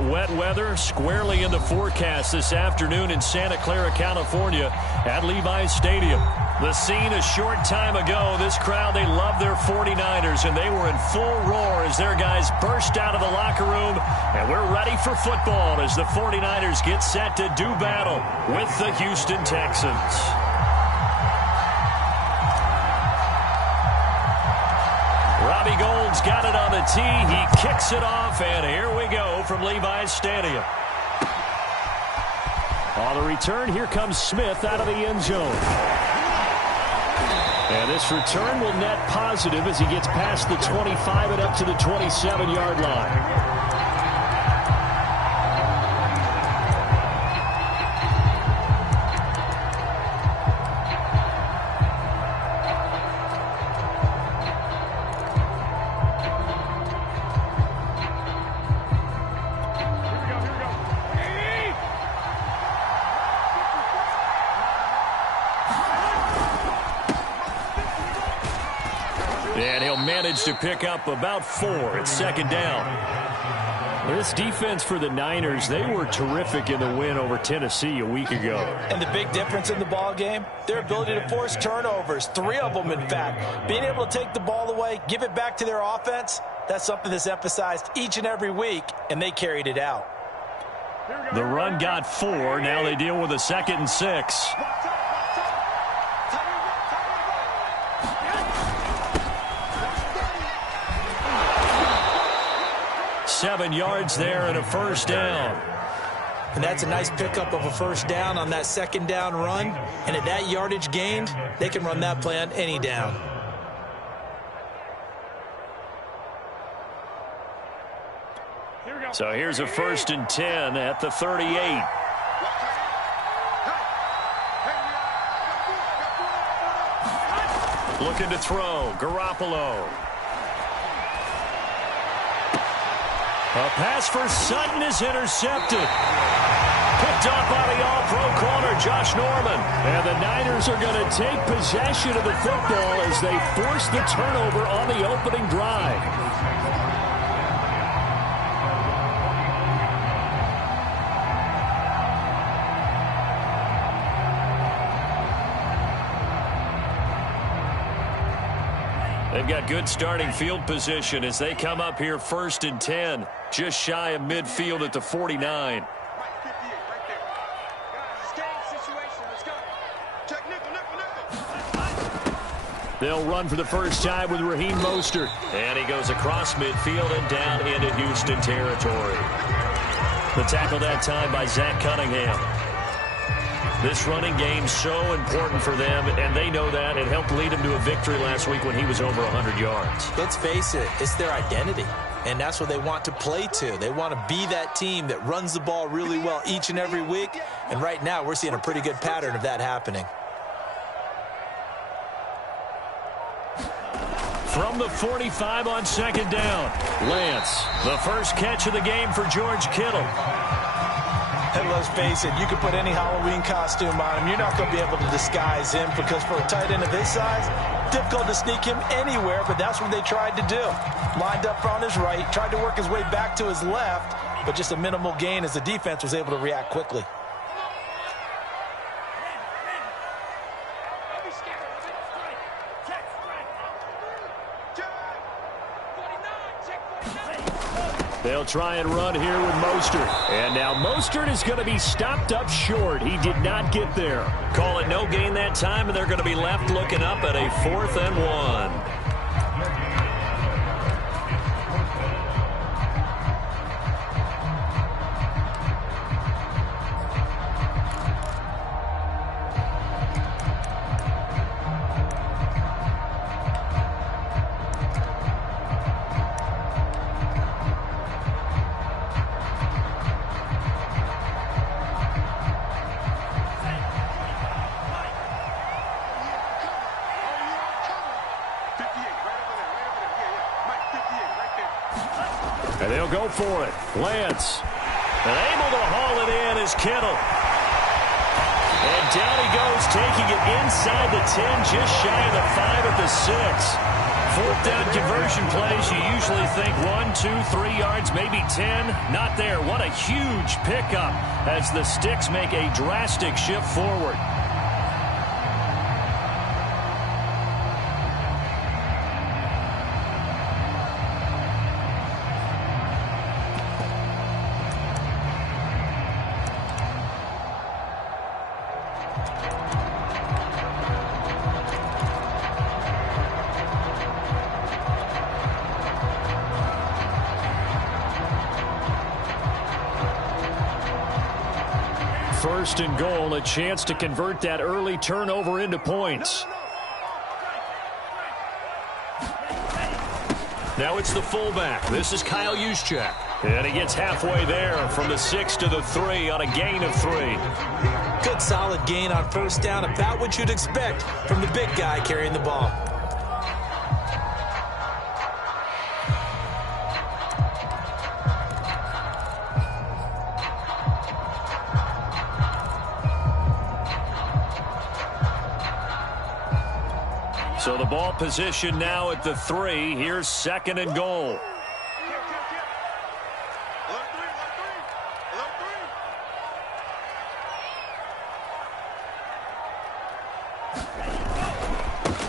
wet weather squarely in the forecast this afternoon in Santa Clara, California at Levi's Stadium. The scene a short time ago, this crowd, they love their 49ers, and they were in full roar as their guys burst out of the locker room, and we're ready for football as the 49ers get set to do battle with the Houston Texans. Robbie Gould's got it on the tee. He kicks it off, and here we go from Levi's Stadium. On the return, here comes Smith out of the end zone. And this return will net positive as he gets past the 25 and up to the 27-yard line. And he'll manage to pick up about 4 at second down. This defense for the Niners, they were terrific in the win over Tennessee a week ago. And the big difference in the ball game, their ability to force turnovers, 3 of them in fact. Being able to take the ball away, give it back to their offense, that's something that's emphasized each and every week, and they carried it out. The run got 4. Now they deal with a 2nd and 6. 7 yards there and a first down. And that's a nice pickup of a first down on that second down run. And at that yardage gained, they can run that play on any down. So here's a 1st and 10 at the 38. Looking to throw, Garoppolo. A pass for Sutton is intercepted. Picked up by the all-pro corner, Josh Norman. And the Niners are going to take possession of the football as they force the turnover on the opening drive. They've got good starting field position as they come up here 1st and 10, just shy of midfield at the 49. They'll run for the first time with Raheem Mostert. And he goes across midfield and down into Houston territory. The tackle that time by Zach Cunningham. This running game so important for them, and they know that. It helped lead them to a victory last week when he was over 100 yards. Let's face it, it's their identity, and that's what they want to play to. They want to be that team that runs the ball really well each and every week, and right now we're seeing a pretty good pattern of that happening. From the 45 on 2nd down, Lance, the first catch of the game for George Kittle. And let's face it, you can put any Halloween costume on him. You're not going to be able to disguise him because for a tight end of his size, difficult to sneak him anywhere, but that's what they tried to do. Lined up on his right, tried to work his way back to his left, but just a minimal gain as the defense was able to react quickly. They'll try and run here with Mostert. And now Mostert is going to be stopped up short. He did not get there. Call it no gain that time, and they're going to be left looking up at a 4th and 1. And they'll go for it. Lance. And able to haul it in is Kittle. And down he goes, taking it inside the 10, just shy of the 5 at the 6. Fourth down conversion plays, you usually think 1, 2, 3 yards, maybe 10. Not there. What a huge pickup as the Sticks make a drastic shift forward. First and goal, a chance to convert that early turnover into points. Now it's the fullback. This is Kyle Juszczyk. And he gets halfway there from the 6 to the 3 on a gain of 3. Good solid gain on first down, about what you'd expect from the big guy carrying the ball. So the ball position now at the 3. Here's second and goal.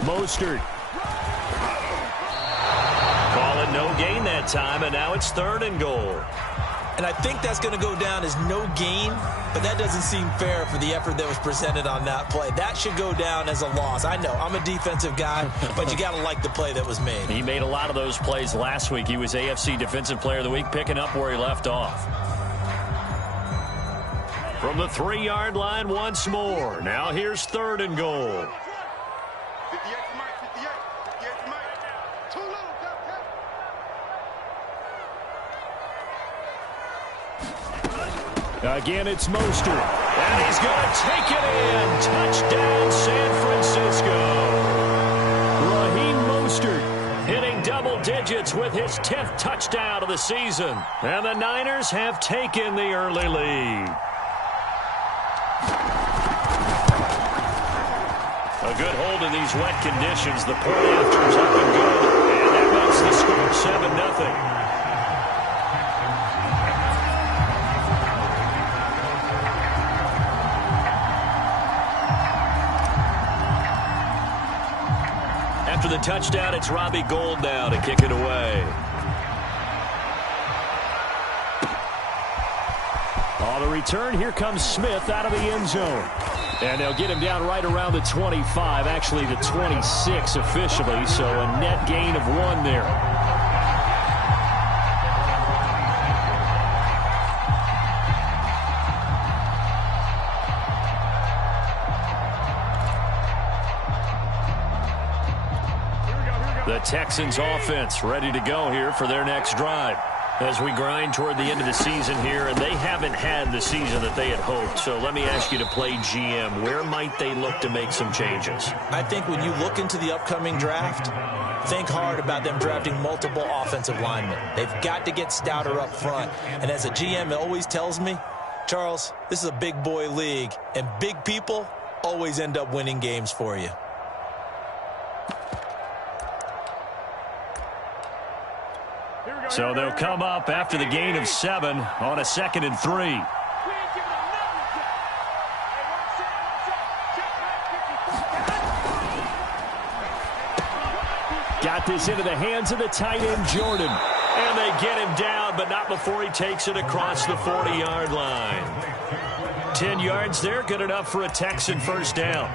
Mostert. Call it no gain that time, and now it's third and goal. And I think that's going to go down as no gain, but that doesn't seem fair for the effort that was presented on that play. That should go down as a loss. I know, I'm a defensive guy, but you got to like the play that was made. He made a lot of those plays last week. He was AFC Defensive Player of the Week, picking up where he left off. From the 3-yard line once more. Now here's third and goal. Again, it's Mostert. And he's going to take it in. Touchdown, San Francisco. Raheem Mostert hitting double digits with his 10th touchdown of the season. And the Niners have taken the early lead. A good hold in these wet conditions. The point after's up and good. And that makes the score 7-0. After the touchdown, it's Robbie Gould now to kick it away. On the return, here comes Smith out of the end zone. And they'll get him down right around the 25, actually the 26 officially, so a net gain of 1 there. The Texans offense ready to go here for their next drive as we grind toward the end of the season here, and they haven't had the season that they had hoped. So let me ask you to play GM. Where might they look to make some changes? I think when you look into the upcoming draft, think hard about them drafting multiple offensive linemen. They've got to get stouter up front. And as a GM, it always tells me, Charles, this is a big boy league, and big people always end up winning games for you. So they'll come up after the gain of 7 on a 2nd and 3. Got this into the hands of the tight end, Jordan. And they get him down, but not before he takes it across the 40-yard line. 10 yards there, good enough for a Texan first down.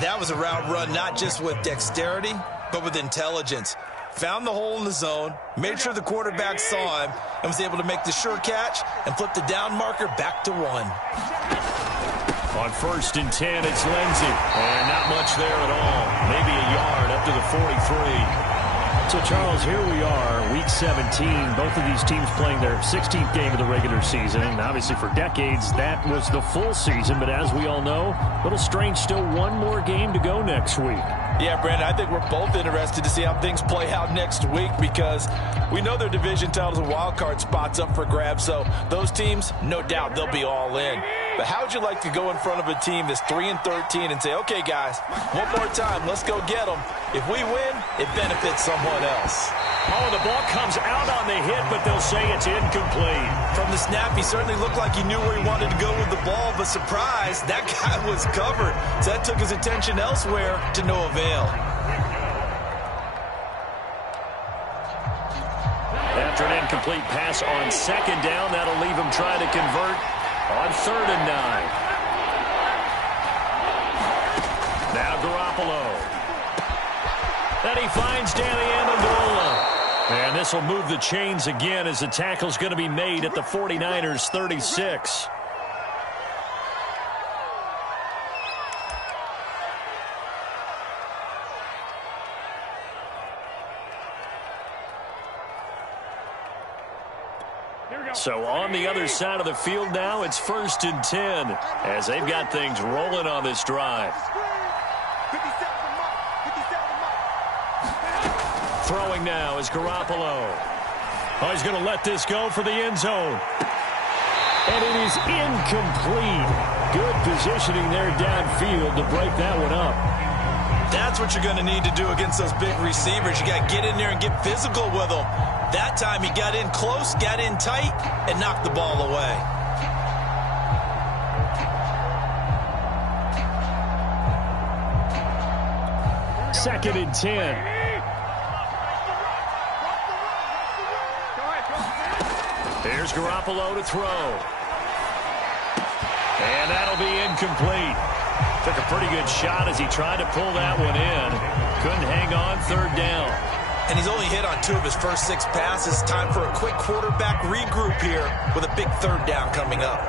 That was a route run not just with dexterity, but with intelligence. Found the hole in the zone, made sure the quarterback saw him, and was able to make the sure catch and flip the down marker back to 1. On 1st and 10, it's Lindsey. And not much there at all. Maybe a yard up to the 43. So, Charles, here we are, Week 17. Both of these teams playing their 16th game of the regular season. And obviously, for decades, that was the full season. But as we all know, a little strange, still one more game to go next week. Yeah, Brandon, I think we're both interested to see how things play out next week because we know their division titles and wild card spots up for grabs. So those teams, no doubt, they'll be all in. But how would you like to go in front of a team that's 3-13 and say, okay, guys, one more time, let's go get them. If we win, it benefits someone else. Oh, the ball comes out on the hit, but they'll say it's incomplete. From the snap, he certainly looked like he knew where he wanted to go with the ball, but surprise, that guy was covered. So that took his attention elsewhere to no avail. After an incomplete pass on second down, that'll leave him trying to convert on 3rd and 9. Now Garoppolo. Then he finds Danny Amendola. And this will move the chains again as the tackle's going to be made at the 49ers 36. So on the other side of the field now, it's 1st and 10 as they've got things rolling on this drive. Throwing now is Garoppolo. Oh, he's going to let this go for the end zone. And it is incomplete. Good positioning there downfield to break that one up. That's what you're going to need to do against those big receivers. You got to get in there and get physical with them. That time he got in close, got in tight, and knocked the ball away. Second and 10. Here's Garoppolo to throw. And that'll be incomplete. Took a pretty good shot as he tried to pull that one in. Couldn't hang on 3rd down. And he's only hit on 2 of his first 6 passes. Time for a quick quarterback regroup here with a big 3rd down coming up.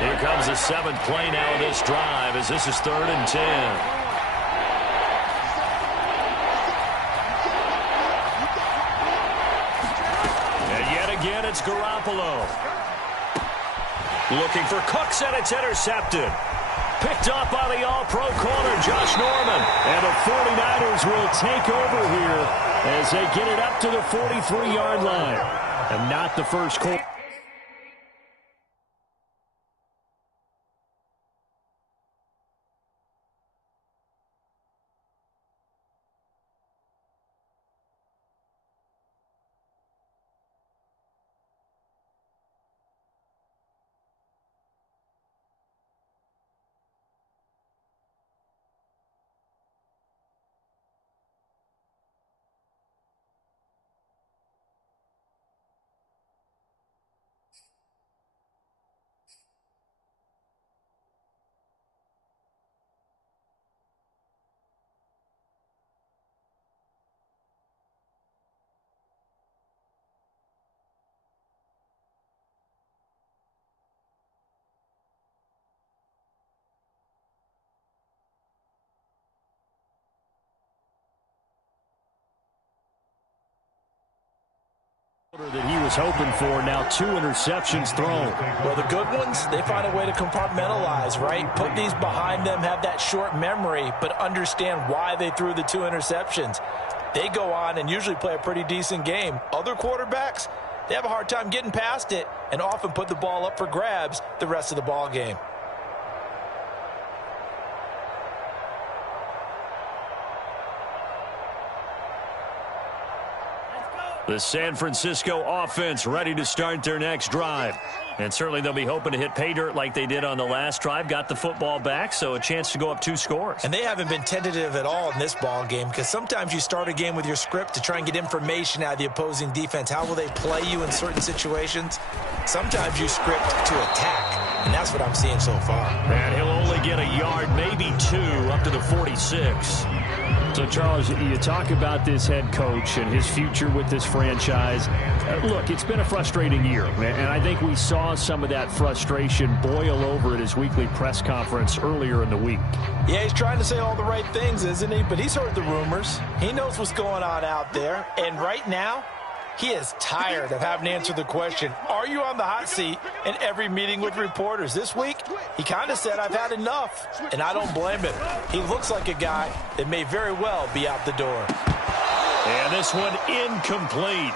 Here comes the 7th play now of this drive as this is 3rd and 10. Again, it's Garoppolo. Looking for Cooks, and it's intercepted. Picked up by the all-pro corner, Josh Norman. And the 49ers will take over here as they get it up to the 43-yard line. And not the first quarter. That he was hoping for. Now 2 interceptions thrown. Well, the good ones, they find a way to compartmentalize, right? Put these behind them, have that short memory, but understand why they threw the 2 interceptions. They go on and usually play a pretty decent game. Other quarterbacks, they have a hard time getting past it and often put the ball up for grabs the rest of the ball game. The San Francisco offense ready to start their next drive. And certainly they'll be hoping to hit pay dirt like they did on the last drive. Got the football back, so a chance to go up 2 scores. And they haven't been tentative at all in this ball game because sometimes you start a game with your script to try and get information out of the opposing defense. How will they play you in certain situations? Sometimes you script to attack, and that's what I'm seeing so far. And he'll only get a yard, maybe 2, up to the 46. So, Charles, you talk about this head coach and his future with this franchise. Look, it's been a frustrating year, and I think we saw some of that frustration boil over at his weekly press conference earlier in the week. Yeah, he's trying to say all the right things, isn't he? But he's heard the rumors. He knows what's going on out there. And right now, He is tired of having to answer the question, are you on the hot seat, in every meeting with reporters. This week, he kind of said, I've had enough, and I don't blame him. He looks like a guy that may very well be out the door. And this one incomplete.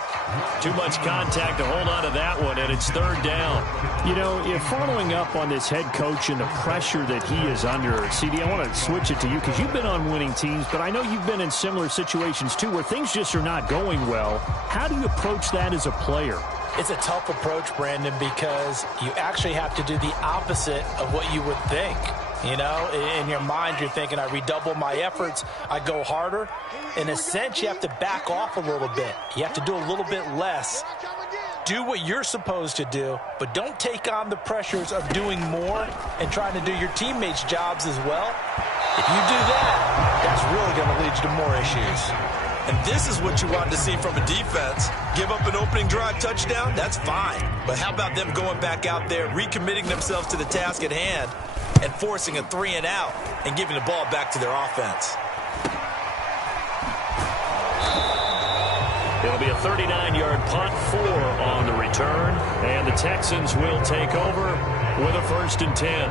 Too much contact to hold on to that one, and it's third down. You know, if following up on this head coach and the pressure that he is under, CD, I want to switch it to you because you've been on winning teams, but I know you've been in similar situations too where things just are not going well. How do you approach that as a player? It's a tough approach, Brandon, because you actually have to do the opposite of what you would think. You know, in your mind, you're thinking, I redouble my efforts, I go harder. In a sense, you have to back off a little bit. You have to do a little bit less. Do what you're supposed to do, but don't take on the pressures of doing more and trying to do your teammates' jobs as well. If you do that, that's really going to lead you to more issues. And this is what you want to see from a defense. Give up an opening drive touchdown, that's fine. But how about them going back out there, recommitting themselves to the task at hand, and forcing a 3-and-out and giving the ball back to their offense? It'll be a 39-yard punt, 4 on the return, and the Texans will take over with a 1st and 10.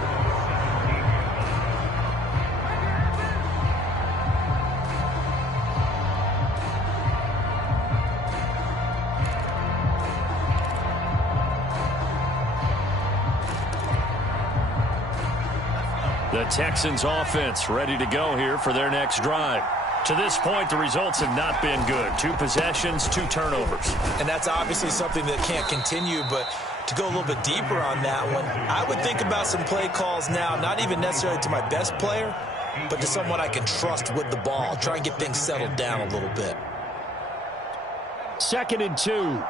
The Texans offense ready to go here for their next drive. To this point, the results have not been good. 2 possessions, 2 turnovers. And that's obviously something that can't continue, but to go a little bit deeper on that one, I would think about some play calls now, not even necessarily to my best player, but to someone I can trust with the ball. Try and get things settled down a little bit. 2nd and 2.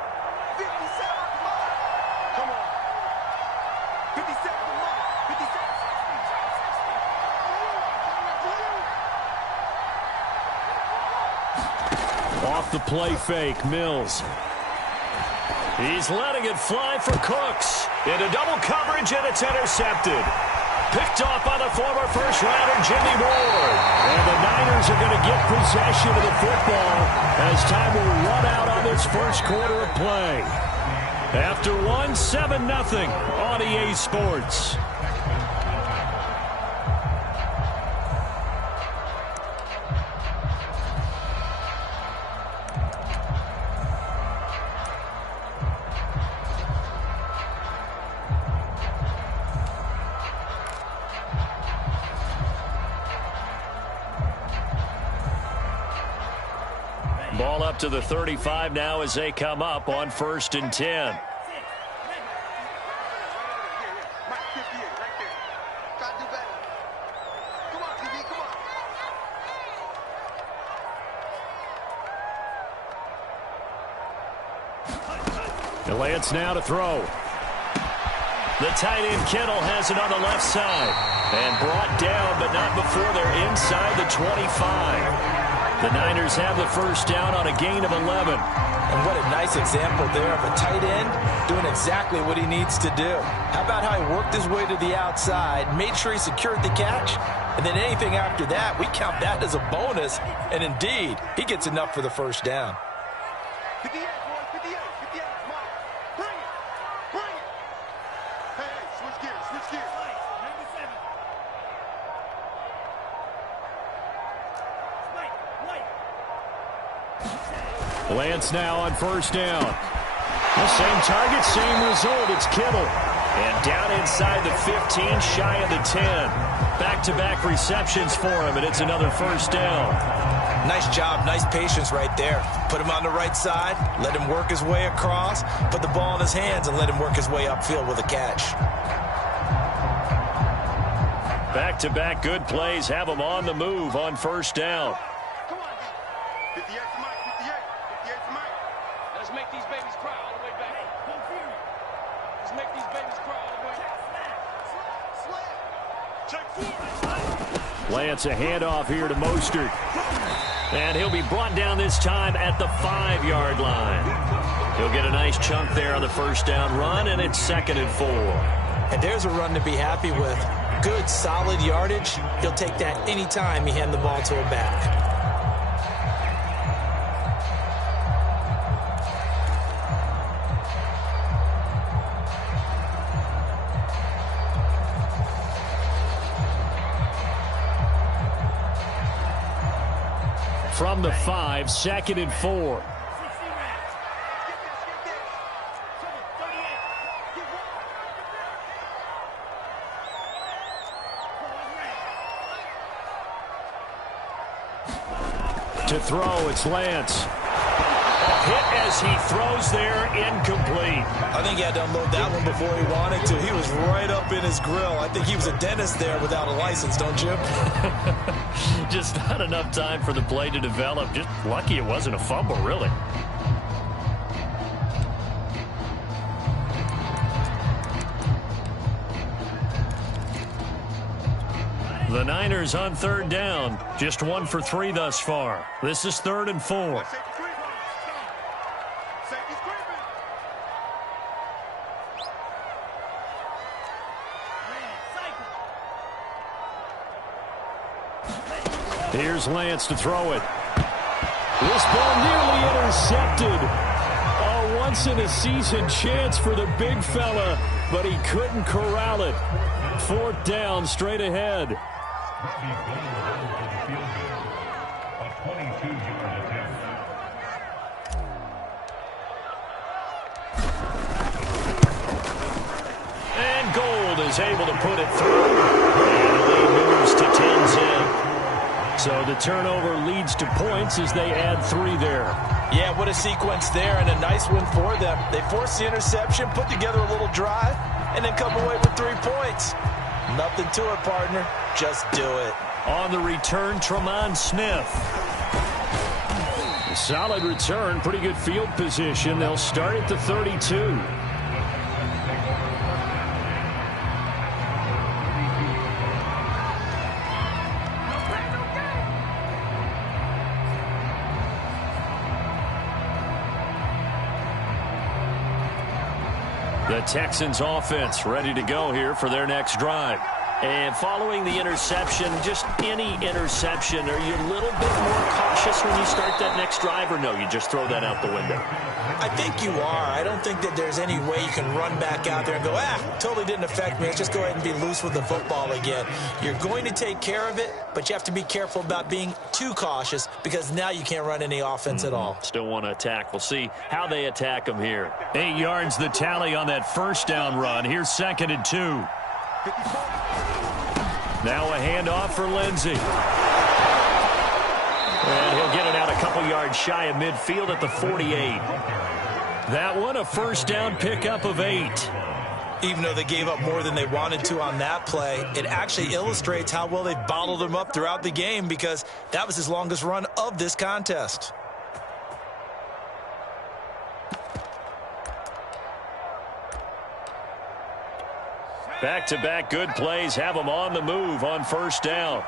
Off the play fake, Mills. He's letting it fly for Cooks. Into double coverage, and it's intercepted. Picked off by the former first-rounder, Jimmy Ward. And the Niners are going to get possession of the football as time will run out on this first quarter of play. After 7-0 on EA Sports. Ball up to the 35 now as they come up on 1st and 10. Lance now to throw. The tight end Kittle has it on the left side. And brought down, but not before they're inside the 25. The Niners have the first down on a gain of 11. And what a nice example there of a tight end doing exactly what he needs to do. How about how he worked his way to the outside, made sure he secured the catch, and then anything after that, we count that as a bonus. And indeed, he gets enough for the first down. Lance now on first down. The same target, same result. It's Kittle. And down inside the 15, shy of the 10. Back-to-back receptions for him, and it's another first down. Nice job, nice patience right there. Put him on the right side, let him work his way across, put the ball in his hands, and let him work his way upfield with a catch. Back-to-back good plays have him on the move on first down. Lance, a handoff here to Mostert. And he'll be brought down this time at the 5-yard line. He'll get a nice chunk there on the first down run, and it's 2nd and 4. And there's a run to be happy with. Good, solid yardage. He'll take that anytime you hand the ball to a back. from the 5, 2nd and 4. To throw, it's Lance. Hit as he throws there, incomplete. I think he had to unload that one before he wanted to. He was right up in his grill. I think he was a dentist there without a license, don't you? Just not enough time for the play to develop. Just lucky it wasn't a fumble, really. The Niners on 3rd down. Just 1 for 3 thus far. This is 3rd and 4. Here's Lance to throw it. This ball nearly intercepted. A once-in-a-season chance for the big fella, but he couldn't corral it. 4th down, straight ahead. And Gold is able to put it through. And the lead moves to 10-10. So the turnover leads to points as they add 3 there. Yeah, what a sequence there, and a nice win for them. They forced the interception, put together a little drive, and then come away with 3 points. Nothing to it, partner. Just do it. On the return, Tremont Smith. A solid return, pretty good field position. They'll start at the 32. The Texans offense ready to go here for their next drive. And following the interception, just any interception, are you a little bit more cautious when you start that next drive, or no, you just throw that out the window? I think you are. I don't think that there's any way you can run back out there and go, totally didn't affect me. Let's just go ahead and be loose with the football again. You're going to take care of it, but you have to be careful about being too cautious because now you can't run any offense at all. Still want to attack. We'll see how they attack them here. 8 yards the tally on that 1st down run. Here's 2nd and 2. Now a handoff for Lindsey. And he'll get it out a couple yards shy of midfield at the 48. That one a 1st down pickup of 8. Even though they gave up more than they wanted to on that play, it actually illustrates how well they've bottled him up throughout the game because that was his longest run of this contest. Back-to-back good plays have them on the move on 1st down.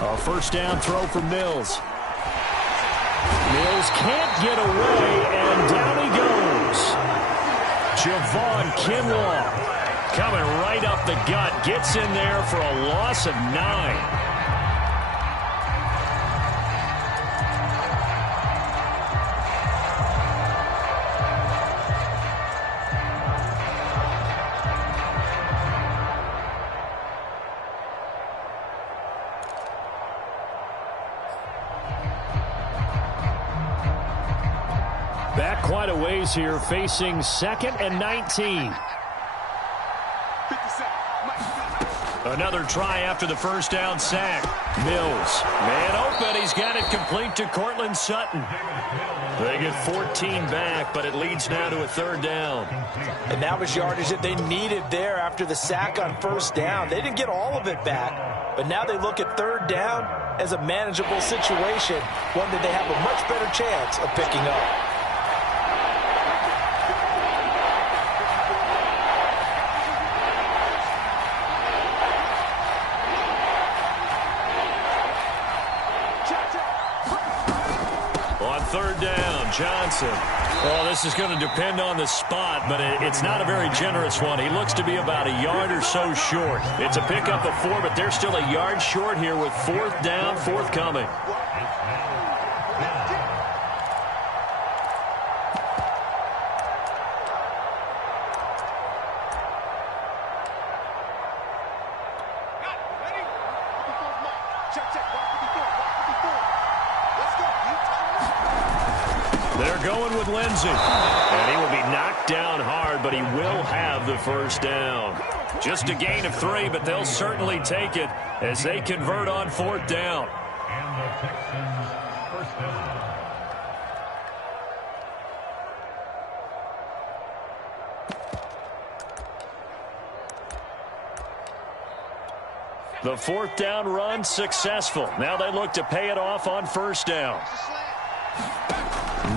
A 1st down throw for Mills. Mills can't get away, and down he goes. Javon Kinlaw coming right up the gut. Gets in there for a loss of 9. Back quite a ways here, facing 2nd and 19. Another try after the 1st down sack. Mills, man open, he's got it complete to Cortland Sutton. They get 14 back, but it leads now to a 3rd down. And that was yardage that they needed there after the sack on 1st down. They didn't get all of it back, but now they look at 3rd down as a manageable situation, one that they have a much better chance of picking up. On 3rd down, Johnson. Well, this is going to depend on the spot, but it's not a very generous one. He looks to be about a yard or so short. It's a pickup of 4, but they're still a yard short here with 4th down forthcoming. They're going with Lindsay. And he will be knocked down hard, but he will have the first down. Just a gain of 3, but they'll certainly take it as they convert on 4th down. And the Texans' first down. The 4th down run successful. Now they look to pay it off on 1st down.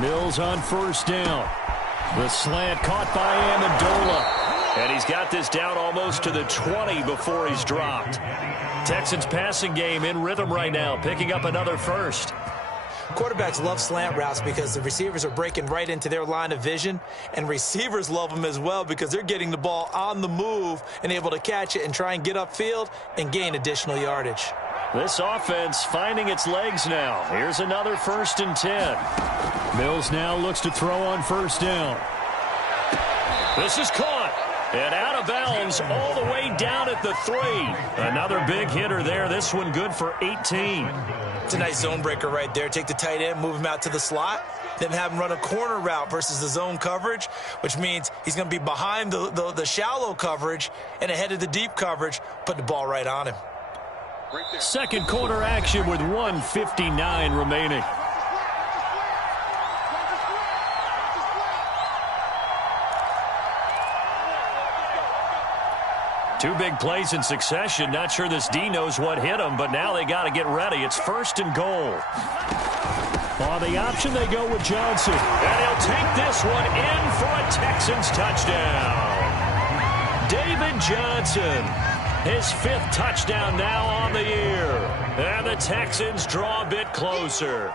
Mills on 1st down. The slant caught by Amendola. And he's got this down almost to the 20 before he's dropped. Texans passing game in rhythm right now, picking up another first. Quarterbacks love slant routes because the receivers are breaking right into their line of vision, and receivers love them as well because they're getting the ball on the move and able to catch it and try and get upfield and gain additional yardage. This offense finding its legs now. Here's another 1st and 10. Mills now looks to throw on 1st down. This is caught. And out of bounds all the way down at the 3. Another big hitter there. This one good for 18. It's a nice zone breaker right there. Take the tight end, move him out to the slot, then have him run a corner route versus the zone coverage, which means he's going to be behind the shallow coverage and ahead of the deep coverage. Put the ball right on him. Second quarter action with 1:59 remaining. Two big plays in succession. Not sure this D knows what hit him, but now they got to get ready. It's 1st and goal. On the option, they go with Johnson. And he'll take this one in for a Texans touchdown. David Johnson, his 5th touchdown now on the year. And the Texans draw a bit closer.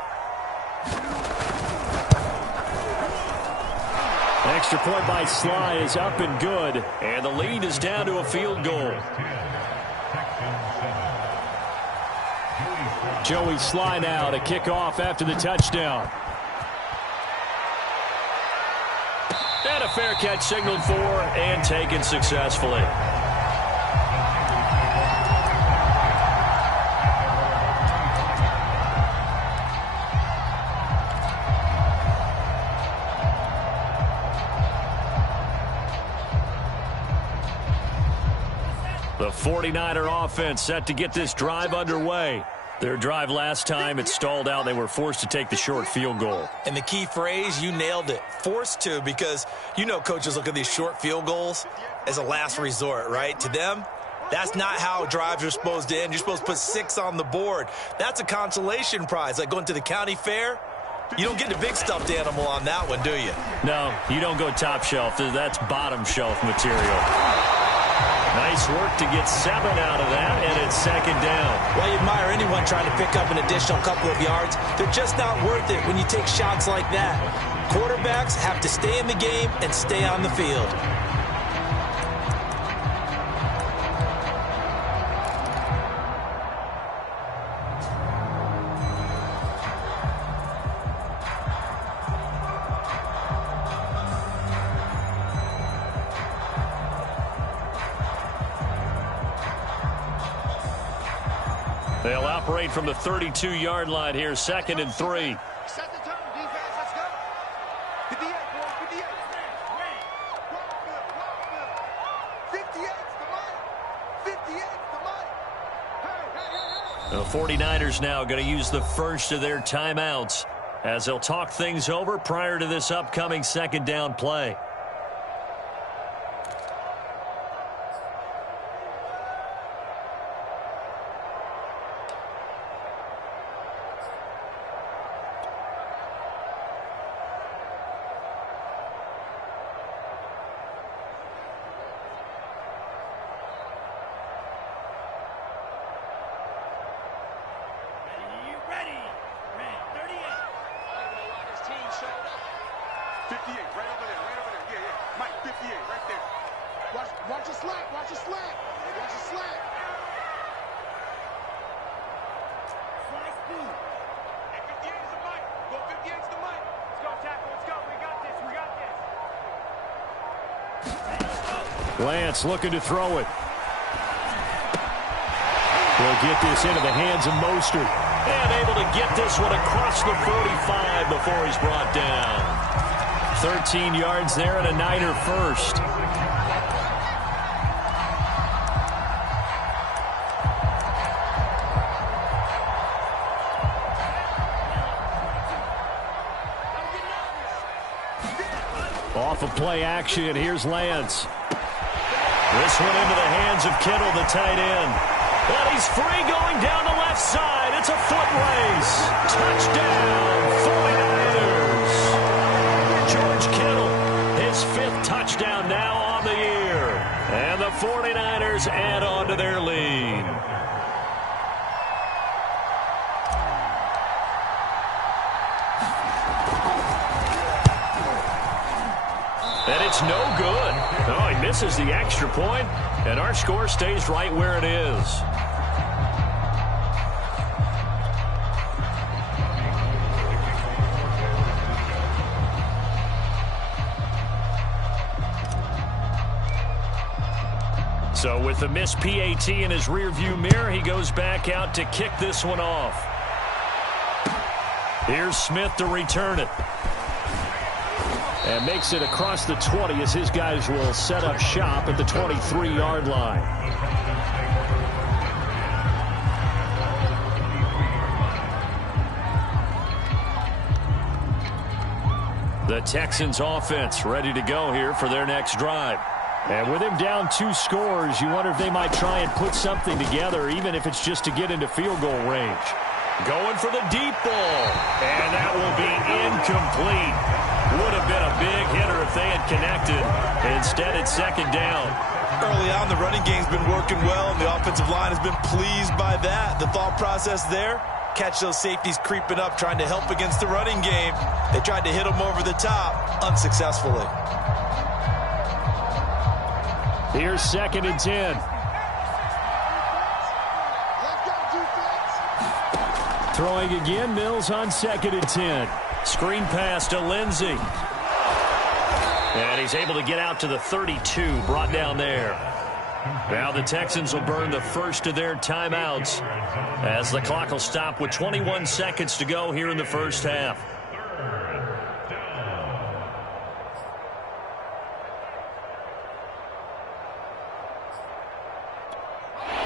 Extra point by Sly is up and good. And the lead is down to a field goal. Joey Sly now to kick off after the touchdown. And a fair catch signaled for and taken successfully. The 49er offense set to get this drive underway. Their drive last time, it stalled out. They were forced to take the short field goal. And the key phrase, you nailed it, forced to, because you know coaches look at these short field goals as a last resort, right? To them, that's not how drives are supposed to end. You're supposed to put 6 on the board. That's a consolation prize, like going to the county fair. You don't get the big stuffed animal on that one, do you? No, you don't go top shelf. That's bottom shelf material. Nice work to get 7 out of that, and it's 2nd down. Well, you admire anyone trying to pick up an additional couple of yards. They're just not worth it when you take shots like that. Quarterbacks have to stay in the game and stay on the field. They'll operate from the 32-yard line here, 2nd and 3. Set the tone, defense, let's go. 58, boys, 58. 58's the money. 58's the money. Hey. The 49ers now going to use the first of their timeouts as they'll talk things over prior to this upcoming 2nd down play. Watch your slack, watch your slack. Watch your slack. Slice speed. Hey, 58 is the mic. Go 58 is the mic. Let's go, tackle. Let's go. We got this. We got this. Lance looking to throw it. He'll get this into the hands of Mostert. And able to get this one across the 45 before he's brought down. 13 yards there and a Niner first. Off of play action, here's Lance. This one into the hands of Kittle, the tight end. But he's free going down the left side. It's a foot race. Touchdown, 49ers. George Kittle, his 5th touchdown now on the year. And the 49ers add on to their lead. And it's no good. Oh, he misses the extra point, and our score stays right where it is. So with the missed PAT in his rearview mirror, he goes back out to kick this one off. Here's Smith to return it. And makes it across the 20 as his guys will set up shop at the 23-yard line. The Texans offense ready to go here for their next drive. And with him down 2 scores, you wonder if they might try and put something together, even if it's just to get into field goal range. Going for the deep ball. And that will be incomplete. Would have been a big hitter if they had connected. Instead, it's second down. Early on, the running game's been working well, and the offensive line has been pleased by that. The thought process there, catch those safeties creeping up, trying to help against the running game. They tried to hit them over the top, unsuccessfully. Here's 2nd and 10. Throwing again, Mills on 2nd and 10. Screen pass to Lindsey. And he's able to get out to the 32, brought down there. Now the Texans will burn the first of their timeouts as the clock will stop with 21 seconds to go here in the first half.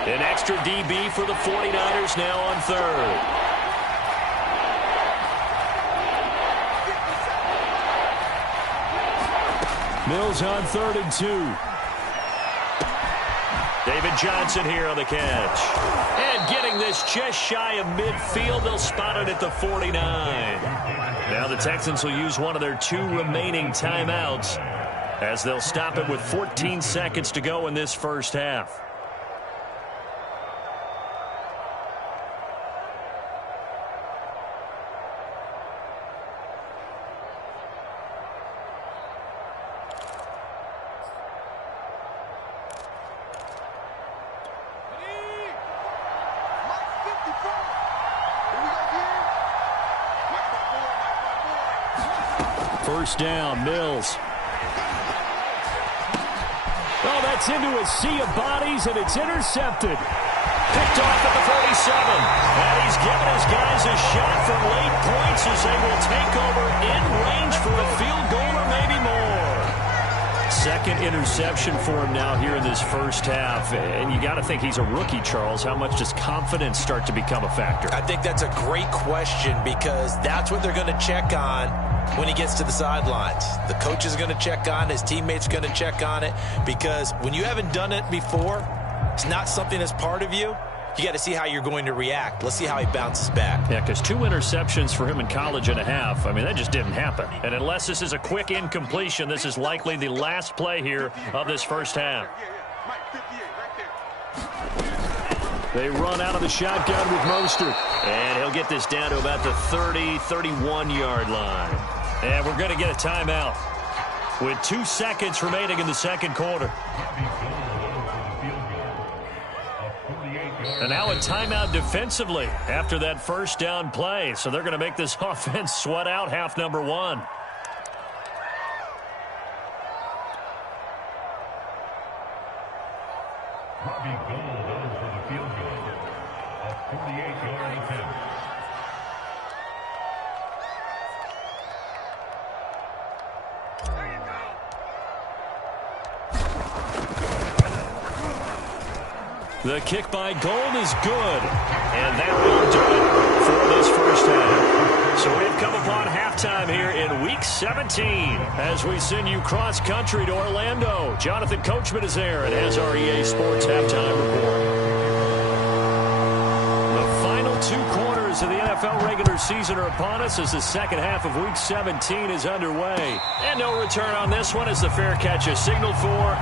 An extra DB for the 49ers now on 3rd. Mills on 3rd and 2. David Johnson here on the catch. And getting this just shy of midfield. They'll spot it at the 49. Now the Texans will use one of their 2 remaining timeouts as they'll stop it with 14 seconds to go in this first half. First down, Mills. Oh, that's into a sea of bodies, and it's intercepted. Picked off at the 47. And he's given his guys a shot for late points as they will take over in range for a field goal or maybe more. 2nd interception for him now here in this first half. And you got to think he's a rookie, Charles. How much does confidence start to become a factor? I think that's a great question because that's what they're going to check on when he gets to the sidelines. The coach is going to check on it. His teammates are going to check on it because when you haven't done it before, it's not something that's part of you. You got to see how you're going to react. Let's see how he bounces back. Yeah, because 2 interceptions for him in college and a half. I mean, that just didn't happen. And unless this is a quick incompletion, this is likely the last play here of this first half. They run out of the shotgun with Mostert. And he'll get this down to about the 30, 31-yard line. And we're going to get a timeout with 2 seconds remaining in the second quarter. And now a timeout defensively after that first down play. So they're going to make this offense sweat out half number 1. Robbie Gould goes for the field goal. A 48-yard attempt. The kick by Gold is good. And that will do it for this first half. So we've come upon halftime here in Week 17 as we send you cross-country to Orlando. Jonathan Coachman is there and has our EA Sports Halftime Report. The final 2 quarters of the NFL regular season are upon us as the second half of Week 17 is underway. And no return on this one as the fair catch is signaled for.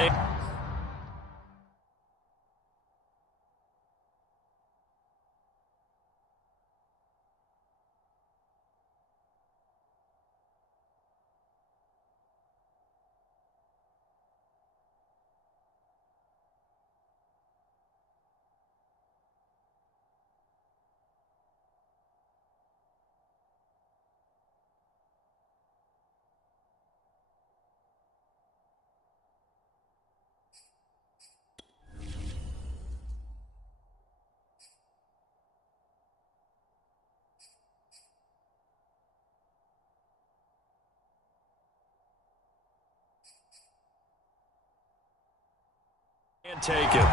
And take it.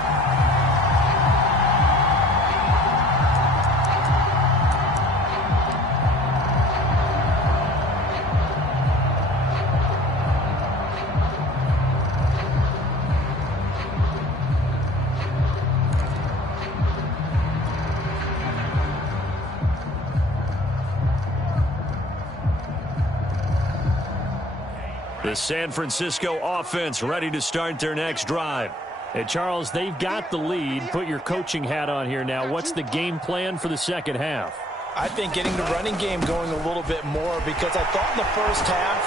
The San Francisco offense ready to start their next drive. Hey, Charles, they've got the lead. Put your coaching hat on here now. What's the game plan for the second half? I think getting the running game going a little bit more because I thought in the first half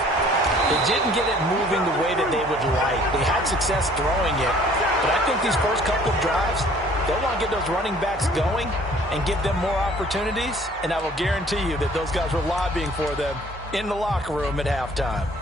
they didn't get it moving the way that they would like. They had success throwing it, but I think these first couple of drives, they'll want to get those running backs going and give them more opportunities, and I will guarantee you that those guys were lobbying for them in the locker room at halftime.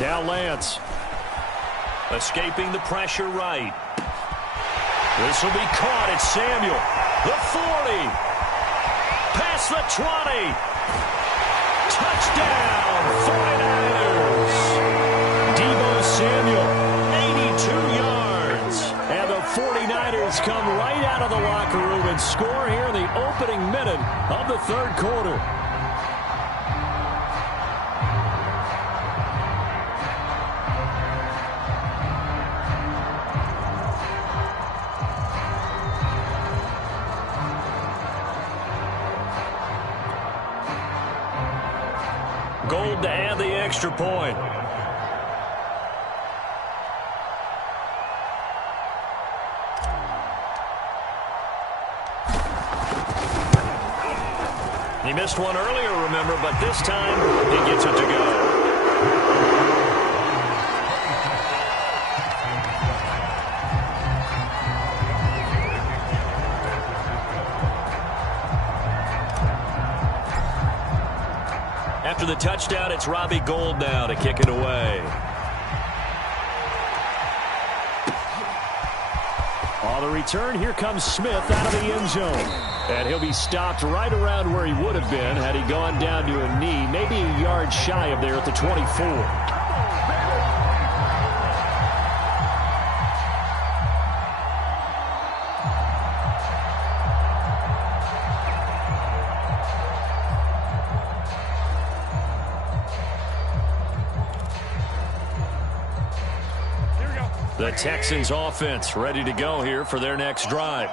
Now Lance. Escaping the pressure right. This will be caught. It's Samuel. The 40. Past the 20. Touchdown, 49ers. Deebo Samuel, 82 yards. And the 49ers come right out of the locker room and score here in the opening minute of the third quarter. Gold to add the extra point. He missed one earlier, remember, but this time he gets it to go. After the touchdown, it's Robbie Gould now to kick it away. On the return, here comes Smith out of the end zone. And he'll be stopped right around where he would have been had he gone down to a knee, maybe a yard shy of there at the 24. The Texans offense ready to go here for their next drive.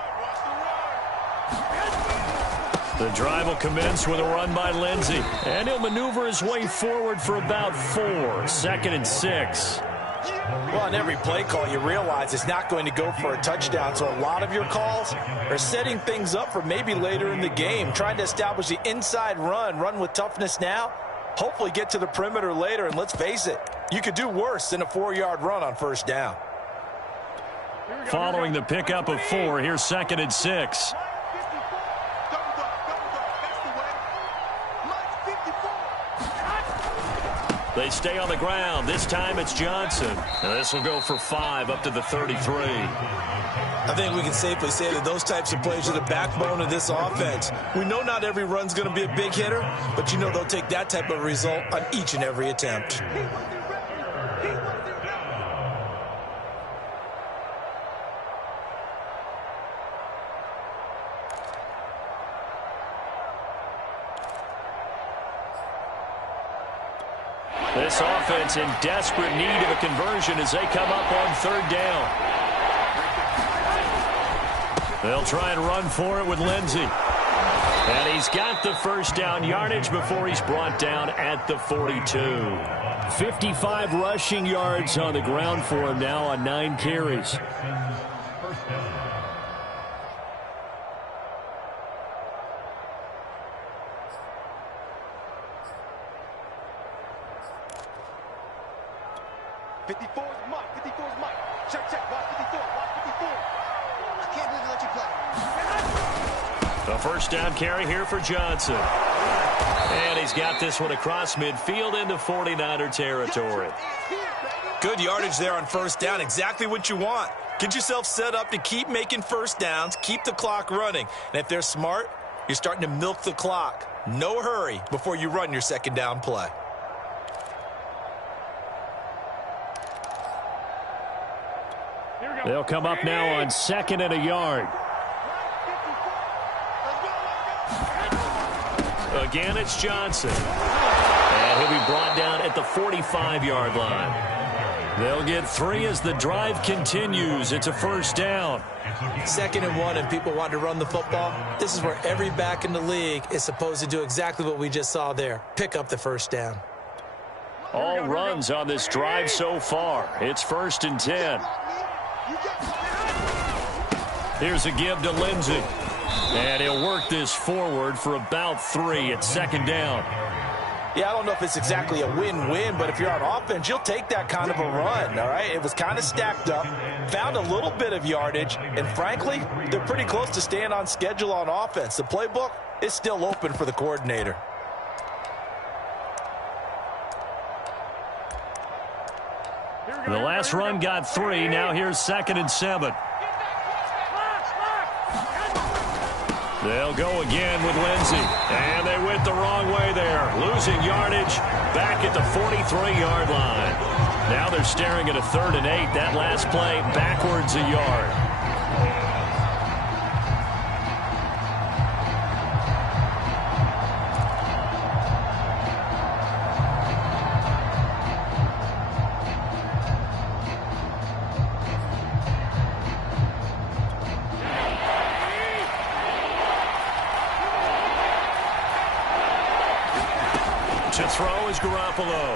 The drive will commence with a run by Lindsey. And he'll maneuver his way forward for about 4. 2nd and 6. Well, on every play call, you realize it's not going to go for a touchdown. So a lot of your calls are setting things up for maybe later in the game, trying to establish the inside run with toughness now, hopefully get to the perimeter later. And let's face it, you could do worse than a 4-yard run on first down. Following the pickup of 4, here's 2nd and 6. They stay on the ground. This time it's Johnson. Now this will go for 5 up to the 33. I think we can safely say that those types of plays are the backbone of this offense. We know not every run's going to be a big hitter, but you know they'll take that type of result on each and every attempt. This offense in desperate need of a conversion as they come up on 3rd down. They'll try and run for it with Lindsey. And he's got the first down yardage before he's brought down at the 42. 55 rushing yards on the ground for him now on 9 carries. A first down carry here for Johnson. And he's got this one across midfield into 49er territory. Good yardage there on first down. Exactly what you want. Get yourself set up to keep making first downs, keep the clock running. And if they're smart, you're starting to milk the clock. No hurry before you run your 2nd down play. They'll come up now on 2nd and a yard. Again, it's Johnson. And he'll be brought down at the 45-yard line. They'll get 3 as the drive continues. It's a first down. 2nd and 1, and people want to run the football. This is where every back in the league is supposed to do exactly what we just saw there. Pick up the first down. All runs on this drive so far. It's 1st and 10. Here's a give to Lindsey. And he'll work this forward for about 3 at 2nd down. Yeah, I don't know if it's exactly a win-win, but if you're on offense, you'll take that kind of a run, all right? It was kind of stacked up, found a little bit of yardage, and frankly, they're pretty close to staying on schedule on offense. The playbook is still open for the coordinator. The last run got 3. Now here's 2nd and 7. They'll go again with Lindsey. And they went the wrong way there. Losing yardage back at the 43-yard line. Now they're staring at a 3rd and 8. That last play backwards a yard. To throw is Garoppolo.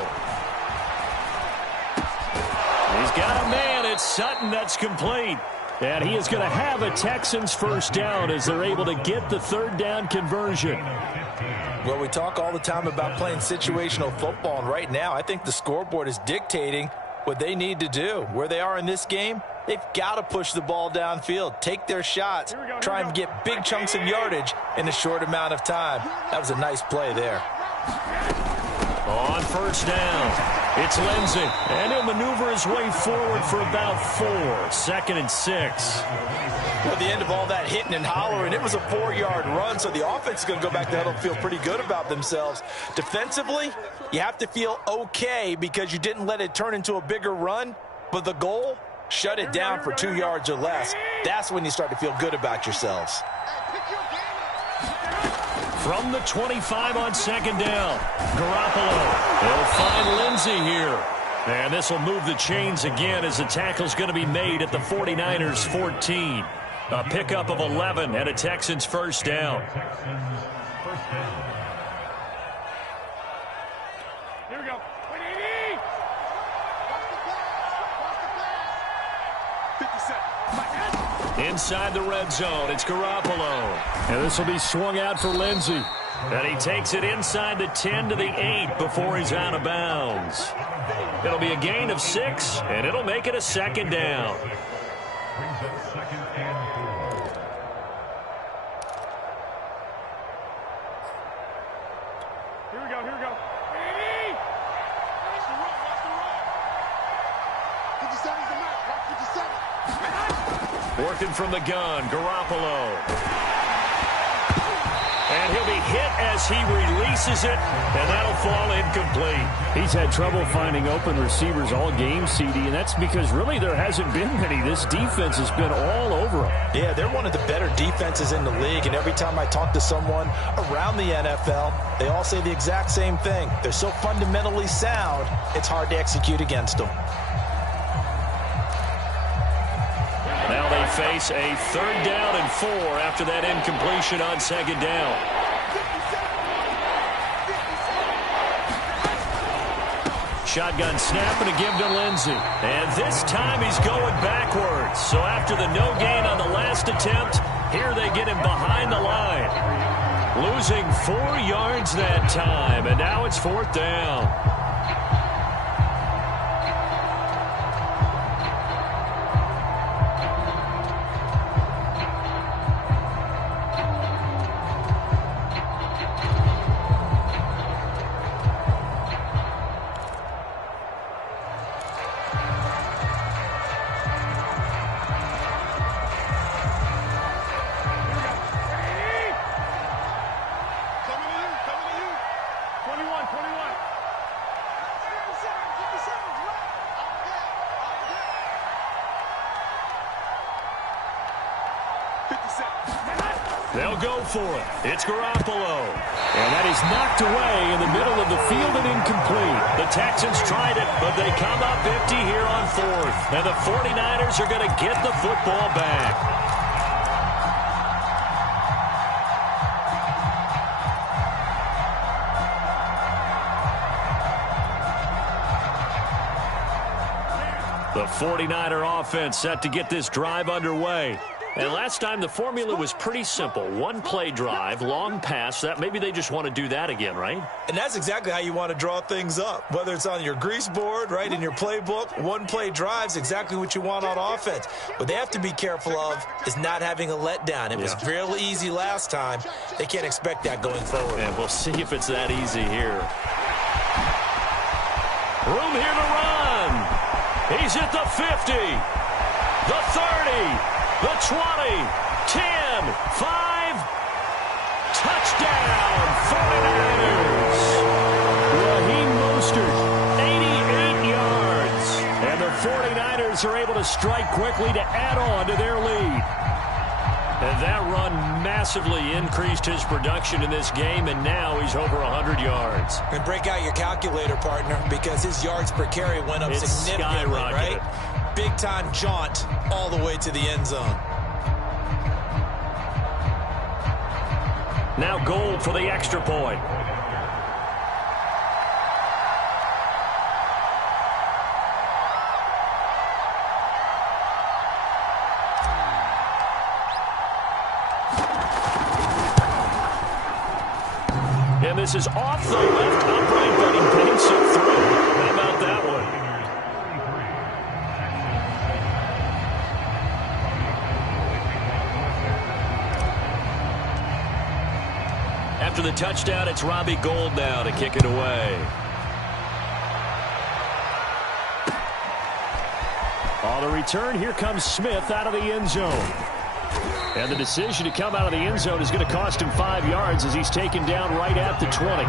He's got a man. It's Sutton. That's complete. And he is going to have a Texans first down as they're able to get the 3rd down conversion. Well, we talk all the time about playing situational football, and right now I think the scoreboard is dictating what they need to do. Where they are in this game, they've got to push the ball downfield, take their shots, try and get big chunks of yardage in a short amount of time. That was a nice play there. On first down, it's Lindsey, and he'll maneuver his way forward for about 4. 2nd and 6. Well, the end of all that hitting and hollering, it was a 4-yard run, so the offense is going to go back to huddle and feel pretty good about themselves. Defensively, you have to feel okay because you didn't let it turn into a bigger run, but the goal, shut it down for 2 yards or less. That's when you start to feel good about yourselves. From the 25 on 2nd down, Garoppolo. They'll find Lindsey here. And this will move the chains again as the tackle's going to be made at the 49ers 14. A pickup of 11 and a Texans first down. Here we go. Inside the red zone, it's Garoppolo. And this will be swung out for Lindsey. And he takes it inside the 10 to the 8 before he's out of bounds. It'll be a gain of 6, and it'll make it a 2nd down. Brings up 2nd and 4. Here we go, here we go. Ready? Watch the run, watch the run. 57's the mark, watch 57. Working from the gun, Garoppolo. And he'll be hit as he releases it, and that'll fall incomplete. He's had trouble finding open receivers all game, CD, and that's because really there hasn't been many. This defense has been all over them. Yeah, they're one of the better defenses in the league, and every time I talk to someone around the NFL, they all say the exact same thing. They're so fundamentally sound, it's hard to execute against them. Now they face a 3rd down and 4 after that incompletion on 2nd down. Shotgun snap and a give to Lindsey. And this time he's going backwards. So after the no gain on the last attempt, here they get him behind the line. Losing 4 yards that time, and now it's 4th down. They'll go for it. It's Garoppolo. And that is knocked away in the middle of the field and incomplete. The Texans tried it, but they come up empty here on 4th. And the 49ers are going to get the football back. The 49er offense set to get this drive underway. And last time the formula was pretty simple. 1-play drive, long pass. That maybe they just want to do that again, right? And that's exactly how you want to draw things up. Whether it's on your grease board, right, in your playbook, 1-play drive's exactly what you want on offense. What they have to be careful of is not having a letdown. It was real easy last time. They can't expect that going forward. And we'll see if it's that easy here. Room here to run. He's at the 50, the 30. The 20, 10, 5, touchdown, 49ers. Raheem Mostert, 88 yards. and the 49ers are able to strike quickly to add on to their lead. And that run massively increased his production in this game, and now he's over 100 yards. And break out your calculator, partner, because his yards per carry went up It's significantly, skyrocketed. right? Big-time jaunt all the way to the end zone. Now Gold for the extra point. And this is off the left upright, but he banks it through. How about that one? After the touchdown, it's Robbie Gould now to kick it away. On the return, here comes Smith out of the end zone. And the decision to come out of the end zone is going to cost him 5 yards as he's taken down right at the 20.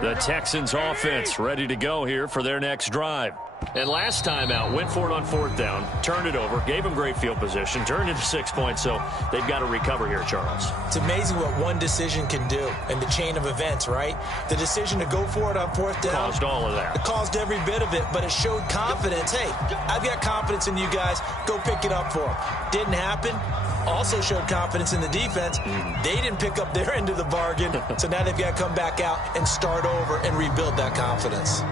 The Texans offense ready to go here for their next drive. And last time out, went for it on 4th down, turned it over, gave them great field position, turned into 6 points, so they've got to recover here, Charles. It's amazing what one decision can do in the chain of events, right? The decision to go for it on 4th down. Caused all of that. It caused every bit of it, but it showed confidence. Hey, I've got confidence in you guys. Go pick it up for them. Didn't happen. Also showed confidence in the defense. They didn't pick up their end of the bargain, so now they've got to come back out and start over and rebuild that confidence.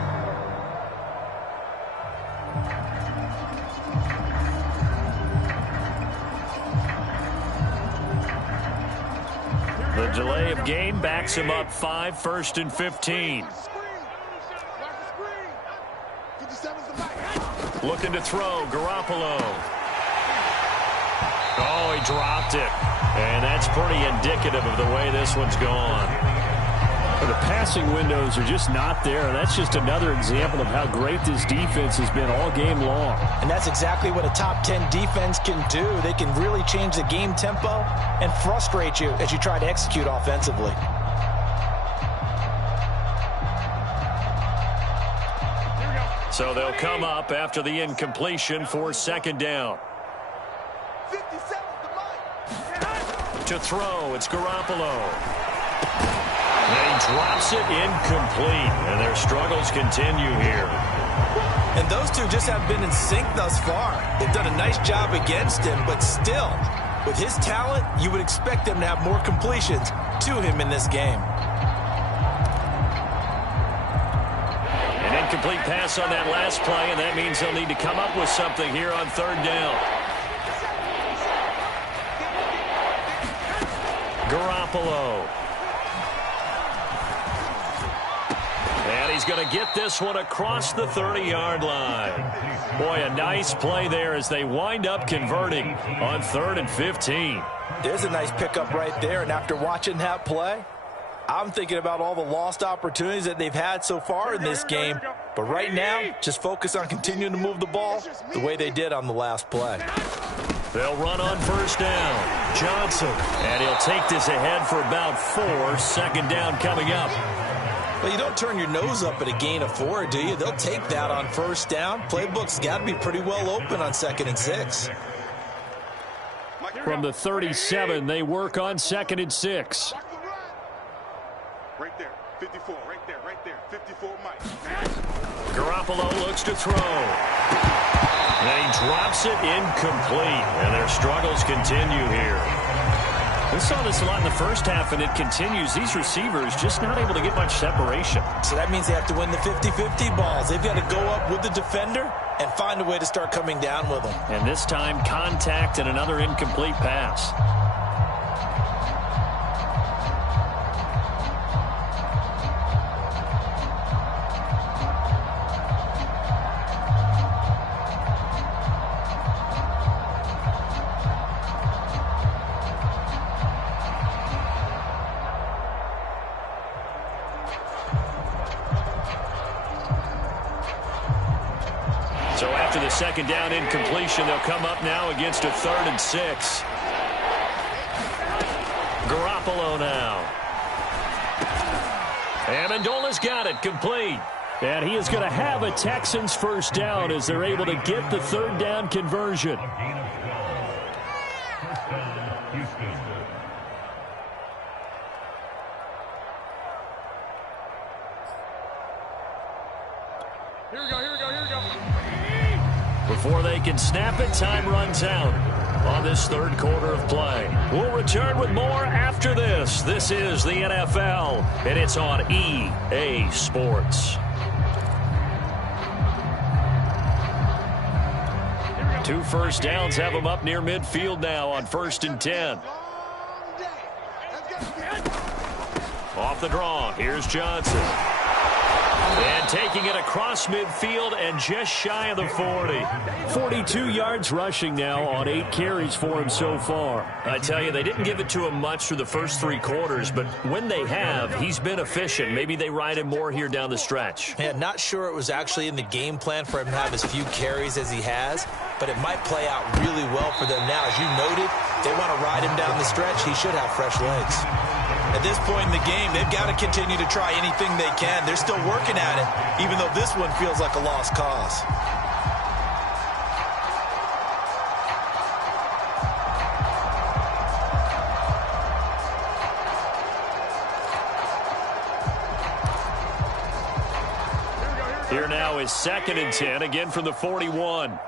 The delay of game backs him up 5, 1st and 15. Looking to throw, Garoppolo. Oh, he dropped it. And that's pretty indicative of the way this one's gone. The passing windows are just not there. That's just another example of how great this defense has been all game long. And that's exactly what a top 10 defense can do. They can really change the game tempo and frustrate you as you try to execute offensively. So they'll come up after the incompletion for 2nd down. To throw, it's Garoppolo. And he drops it incomplete, and their struggles continue here. And those two just have been in sync thus far. They've done a nice job against him, but still, with his talent, you would expect them to have more completions to him in this game. An incomplete pass on that last play, and that means they'll need to come up with something here on 3rd down. Garoppolo. And he's going to get this one across the 30-yard line. Boy, a nice play there as they wind up converting on 3rd and 15. There's a nice pickup right there, and after watching that play, I'm thinking about all the lost opportunities that they've had so far in this game. But right now, just focus on continuing to move the ball the way they did on the last play. They'll run on 1st down. Johnson. And he'll take this ahead for about 4. 2nd down coming up. Well, you don't turn your nose up at a gain of 4, do you? They'll take that on 1st down. Playbook's got to be pretty well open on 2nd and 6. From the 37, they work on 2nd and 6. Right there, 54, right there, 54, Mike. Garoppolo looks to throw. And he drops it incomplete. And their struggles continue here. We saw this a lot in the first half, and it continues. These receivers just not able to get much separation. So that means they have to win the 50-50 balls. They've got to go up with the defender and find a way to start coming down with them. And this time, contact and another incomplete pass. So after the 2nd down incompletion, they'll come up now against a 3rd and 6. Garoppolo now. Amendola's got it, complete. And he is going to have a Texans 1st down as they're able to get the 3rd down conversion. Here we go. Before they can snap it, time runs out on this 3rd quarter of play. We'll return with more after this. This is the NFL, and it's on EA Sports. 2 first downs have them up near midfield now on 1st and 10. Off the draw, here's Johnson. And taking it across midfield and just shy of the 40. 42 yards rushing now on 8 carries for him so far. I tell you, they didn't give it to him much through the first 3 quarters, but when they have, he's been efficient. Maybe they ride him more here down the stretch. Yeah, not sure it was actually in the game plan for him to have as few carries as he has, but it might play out really well for them now. As you noted, they want to ride him down the stretch. He should have fresh legs. At this point in the game, they've got to continue to try anything they can. They're still working at it, even though this one feels like a lost cause. Here now is 2nd and 10, again from the 41.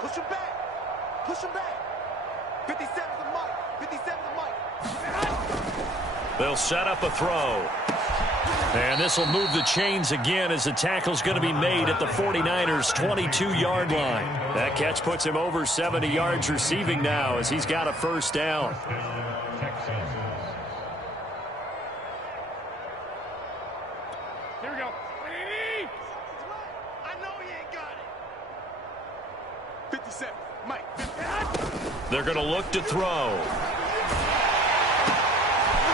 Push him back. Push him back. 57's the mark. 57's the mark. They'll set up a throw. And this will move the chains again as the tackle's going to be made at the 49ers' 22-yard line. That catch puts him over 70 yards receiving now as he's got a first down. Here we go. I know he ain't got it. 57. Mike. They're going to look to throw.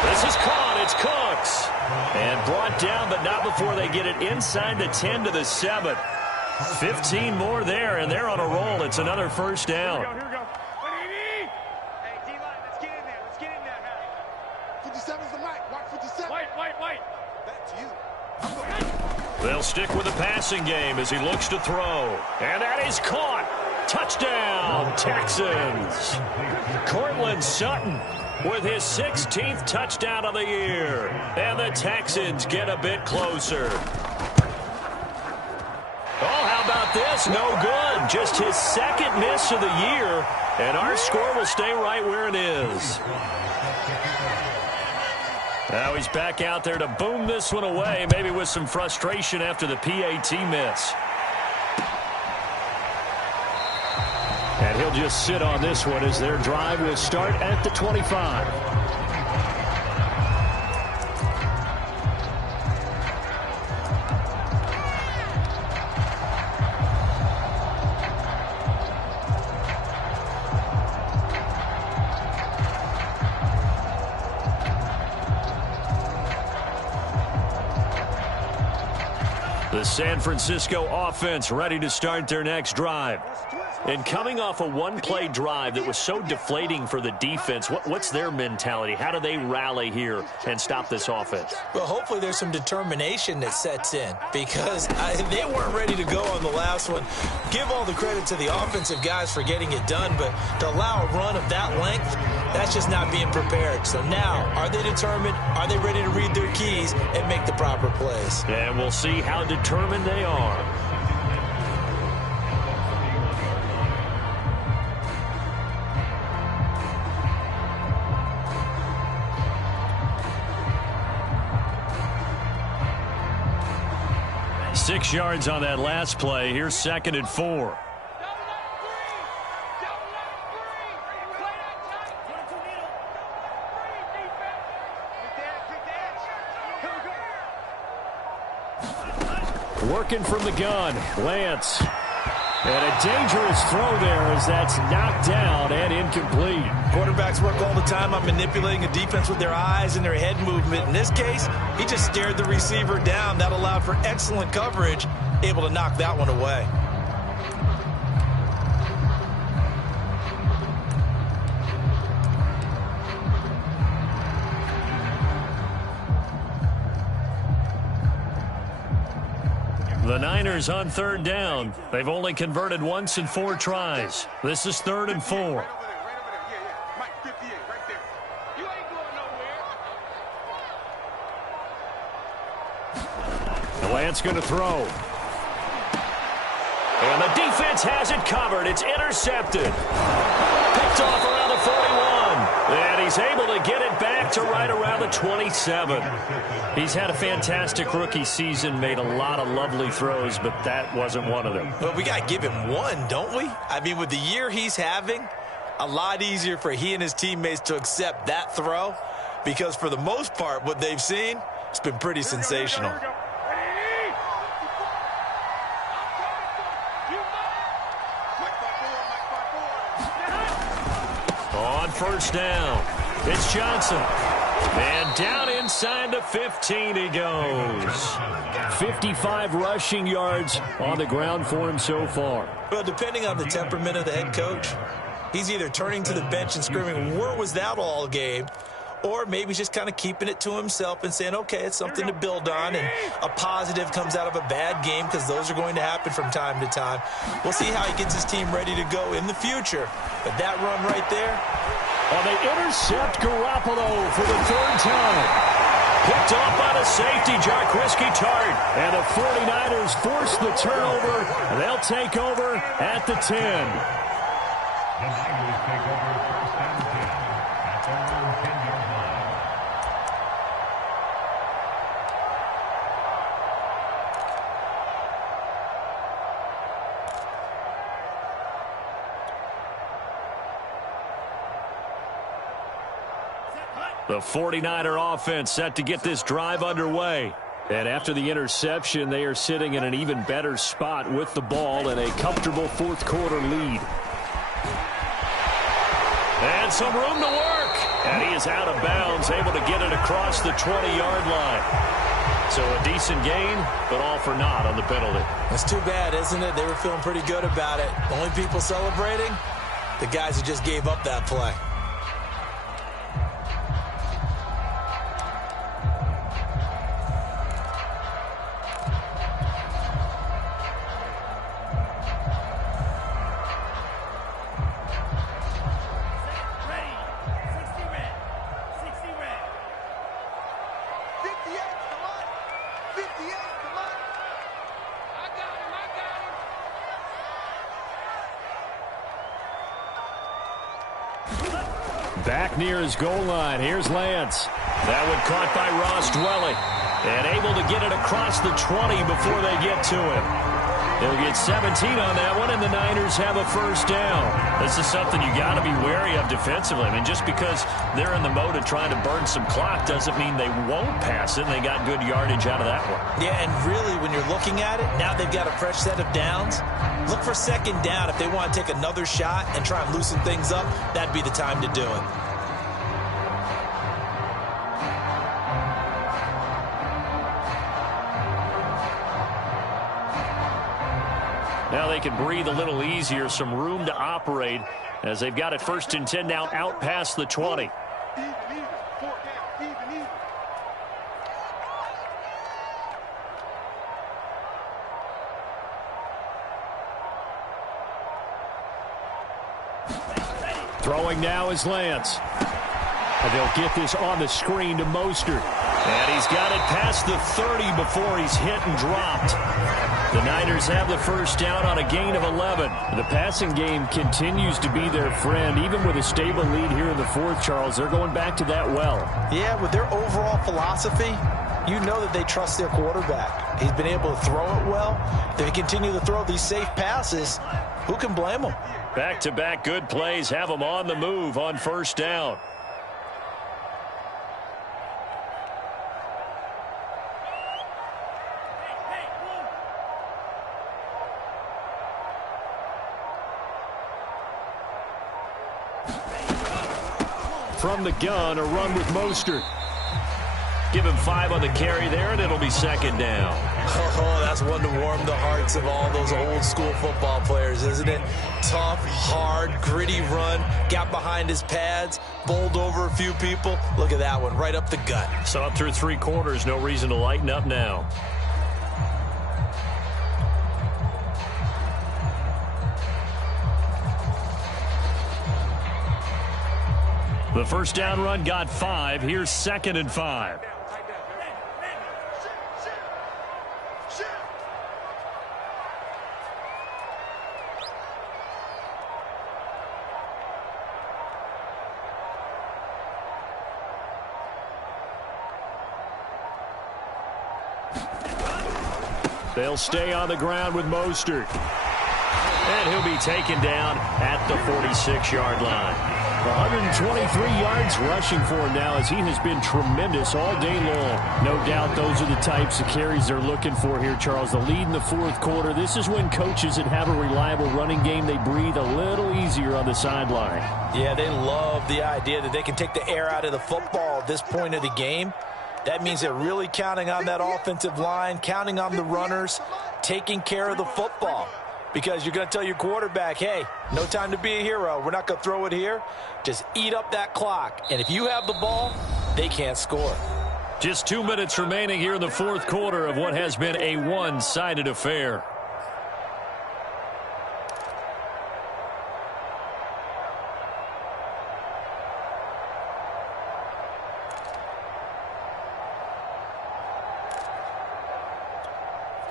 This is caught. It's Cooks. And brought down, but not before they get it inside the 10 to the 7. 15 more there, and they're on a roll. It's another first down. Here we go. Hey, D-line, let's get in there. Let's get in there. 57's the mic. Watch 57. White. Back to you. They'll stick with the passing game as he looks to throw. And that is caught. Touchdown, Texans. Courtland Sutton with his 16th touchdown of the year. And the Texans get a bit closer. Oh, how about this? No good. Just his 2nd miss of the year. And our score will stay right where it is. Now he's back out there to boom this one away, maybe with some frustration after the PAT miss. And he'll just sit on this one as their drive will start at the 25. The San Francisco offense ready to start their next drive. And coming off a one-play drive that was so deflating for the defense, what's their mentality? How do they rally here and stop this offense? Well, hopefully there's some determination that sets in because they weren't ready to go on the last one. Give all the credit to the offensive guys for getting it done, but to allow a run of that length, that's just not being prepared. So now, are they determined? Are they ready to read their keys and make the proper plays? And we'll see how determined they are. Six yards on that last play. Here's 2nd and 4. Working from the gun, Lance. And a dangerous throw there as that's knocked down and incomplete. Quarterbacks work all the time on manipulating a defense with their eyes and their head movement. In this case, he just stared the receiver down. That allowed for excellent coverage, able to knock that one away. The Niners on 3rd down. They've only converted once in 4 tries. This is 3rd and 4. Right over there. Yeah. Mike, 58, right there. You ain't going nowhere. Lance going to throw. And the defense has it covered. It's intercepted. Picked off around the 41. And he's able to get it back to right around the 27. He's had a fantastic rookie season, made a lot of lovely throws, but that wasn't one of them. Well, we got to give him one, don't we? I mean, with the year he's having, a lot easier for he and his teammates to accept that throw because for the most part, what they've seen, it's been pretty sensational. Here we go. On 1st down, it's Johnson. And down inside the 15 he goes. 55 rushing yards on the ground for him so far. Well, depending on the temperament of the head coach, he's either turning to the bench and screaming, where was that all game? or maybe he's just kind of keeping it to himself and saying, okay, it's something to build on, and a positive comes out of a bad game, because those are going to happen from time to time. We'll see how he gets his team ready to go in the future. But that run right there. Well, they intercept Garoppolo for the third time. Picked off by the safety, Jaquiski Tartt. And the 49ers force the turnover. They'll take over at the 10. The Niners take over first and 10 at their own 10-yard line. The 49er offense set to get this drive underway. And after the interception, they are sitting in an even better spot with the ball and a comfortable fourth quarter lead. And some room to work. And he is out of bounds, able to get it across the 20-yard line. So a decent gain, but all for naught on the penalty. That's too bad, isn't it? They were feeling pretty good about it. The only people celebrating, the guys who just gave up that play. Back near his goal line. Here's Lance. That one caught by Ross Dwelly. And able to get it across the 20 before they get to him. They'll get 17 on that one, and the Niners have a first down. This is something you got to be wary of defensively. I mean, just because they're in the mode of trying to burn some clock doesn't mean they won't pass it, and they got good yardage out of that one. Yeah, and really, when you're looking at it, now they've got a fresh set of downs. Look for second down. If they want to take another shot and try and loosen things up, that'd be the time to do it. Now they can breathe a little easier, some room to operate as they've got it first and 10 now out past the 20. Throwing now is Lance. And they'll get this on the screen to Mostert. And he's got it past the 30 before he's hit and dropped. The Niners have the first down on a gain of 11. The passing game continues to be their friend. Even with a stable lead here in the fourth, Charles, they're going back to that well. Yeah, with their overall philosophy, you know that they trust their quarterback. He's been able to throw it well. They continue to throw these safe passes. Who can blame them? Back-to-back good plays have them on the move on first down. From the gun, a run with Mostert. Give him 5 on the carry there, and it'll be second down. Oh, that's one to warm the hearts of all those old school football players, isn't it? Tough, hard, gritty run, got behind his pads, bowled over a few people. Look at that one, right up the gut. So up through 3 quarters, no reason to lighten up now. The first down run got 5. Here's second and 5. They'll stay on the ground with Mostert. And he'll be taken down at the 46-yard line. 123 yards rushing for him now, as he has been tremendous all day long. No doubt those are the types of carries they're looking for here, Charles. The lead in the fourth quarter. This is when coaches that have a reliable running game, they breathe a little easier on the sideline. Yeah, they love the idea that they can take the air out of the football at this point of the game. That means they're really counting on that offensive line, counting on the runners, taking care of the football. because you're going to tell your quarterback, hey, no time to be a hero. We're not going to throw it here. Just eat up that clock. And if you have the ball, they can't score. Just 2 minutes remaining here in the fourth quarter of what has been a one-sided affair.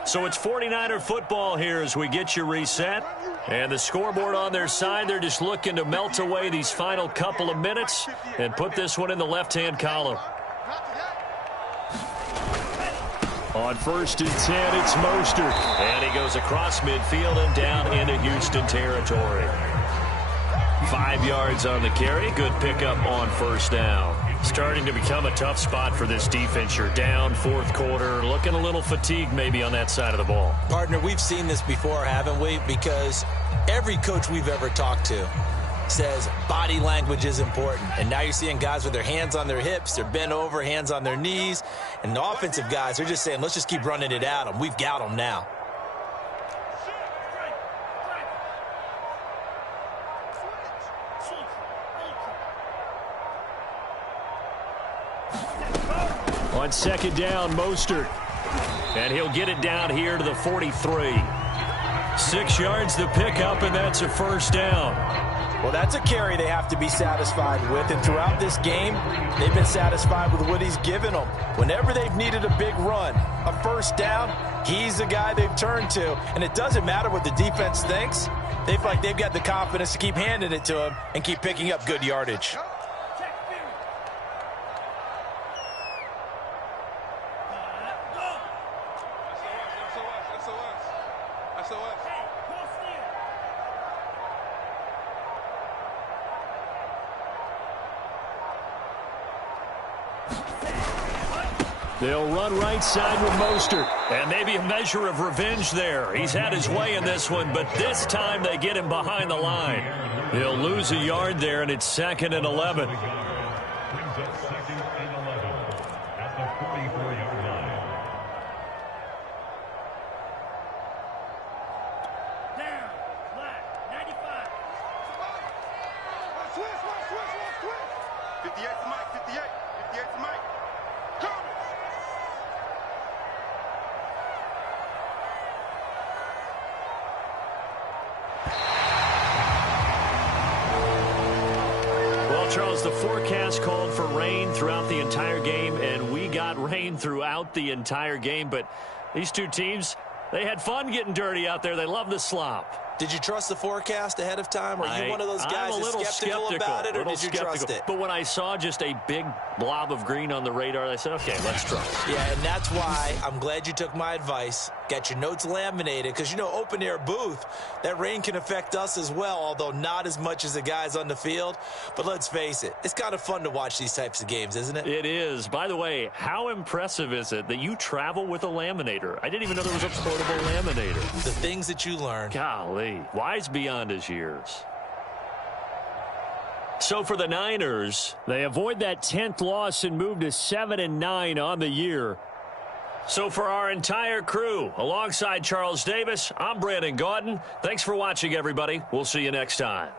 So it's 49er football here as we get you reset. And the scoreboard on their side, they're just looking to melt away these final couple of minutes and put this one in the left-hand column. On 1st and 10, it's Mostert. And he goes across midfield and down into Houston territory. 5 yards on the carry. Good pickup on first down. Starting to become a tough spot for this defense. You're down fourth quarter, looking a little fatigued maybe on that side of the ball. Partner, we've seen this before, haven't we? Because every coach we've ever talked to says body language is important. And now you're seeing guys with their hands on their hips, they're bent over, hands on their knees. And the offensive guys are just saying, let's just keep running it at them. We've got them now. On 2nd down, Mostert. And he'll get it down here to the 43. 6 yards to pick up, and that's a first down. Well, that's a carry they have to be satisfied with. And throughout this game, they've been satisfied with what he's given them. Whenever they've needed a big run, a first down, he's the guy they've turned to. And it doesn't matter what the defense thinks. They feel like they've got the confidence to keep handing it to him and keep picking up good yardage. They'll run right side with Mostert. And maybe a measure of revenge there. He's had his way in this one, but this time they get him behind the line. He'll lose a yard there, and it's 2nd and 11. Brings up 2nd and 11 at the 44-yard line. Down, flat, 95. Switch. 58 to Mike, 58 to Mike. Coming. Charles, the forecast called for rain throughout the entire game, and we got rain throughout the entire game. But these two teams, they had fun getting dirty out there. They love the slop. Did you trust the forecast ahead of time? Are you one of those guys that's skeptical about it, or did you trust it? But when I saw just a big blob of green on the radar, I said, okay, let's try. Yeah, and that's why I'm glad you took my advice. Got your notes laminated, because, you know, open-air booth, that rain can affect us as well, although not as much as the guys on the field. But let's face it, it's kind of fun to watch these types of games, isn't it? It is. By the way, how impressive is it that you travel with a laminator? I didn't even know there was a portable laminator. The things that you learn. Golly. Wise beyond his years. So for the Niners, they avoid that 10th loss and move to 7-9 on the year. So for our entire crew, alongside Charles Davis, I'm Brandon Gaudin. Thanks for watching, everybody. We'll see you next time.